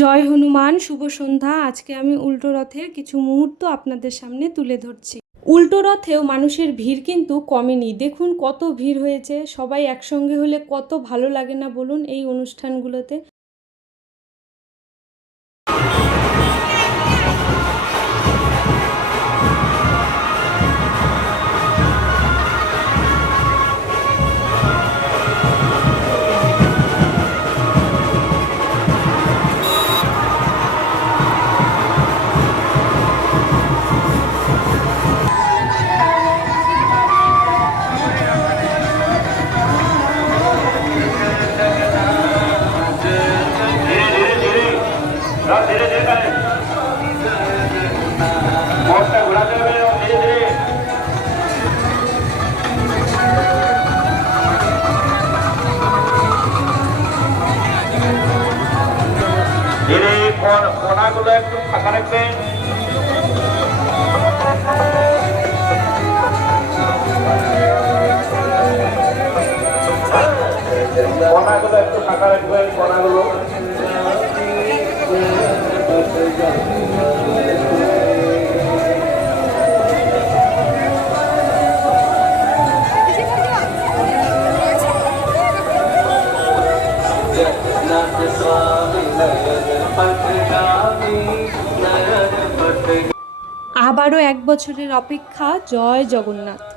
জয় হনুমান, শুভ সন্ধ্যা। আজকে আমি উল্টো রথের কিছু মুহূর্ত আপনাদের সামনে তুলে ধরছি। উল্টো রথেও মানুষের ভিড় কিন্তু কমেনি। দেখুন কত ভিড় হয়েছে। সবাই একসঙ্গে হলে কত ভালো লাগে না বলুন এই অনুষ্ঠানগুলোতে। কোনাগুলো একটু ফাঁকা রাখবেন কোনাগুলো একটু ফাঁকা রাখবেন কোনাগুলো Yeah. আবারও এক বছরের অপেক্ষা জয় জগন্নাথ।